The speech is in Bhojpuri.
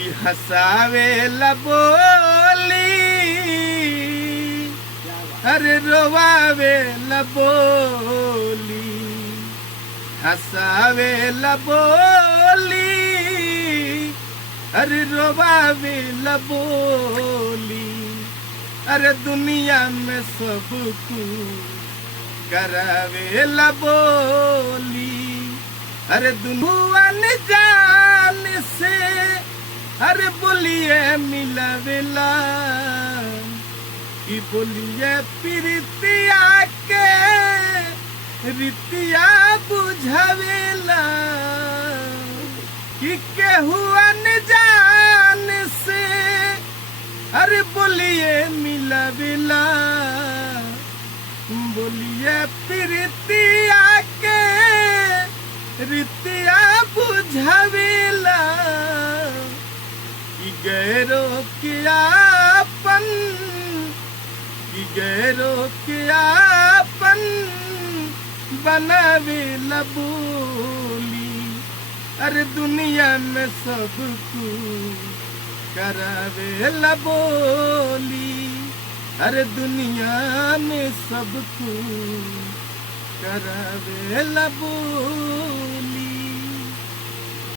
कि हंसावे ला बोली अरे रोवावे ला बोली हंसावे ला बोली अरे रोवावे ला बोली अरे दुनिया में सबको करावे ला बोली अरे दुनुआ न जान से अरे बोलिए मिलावेला कि बोलिए प्रीतिया के रीतिया बुझावेला कि केहुआ न जान से अरे बोलिए मिलावेला बोलिए प्रीतिया के रीतिया बुझावेला कि गैरो कियापन कि गैरो कियापन बनावेला बोली अरे दुनिया में सबको करावेला बोली अरे दुनिया में सबको करावेला बोली।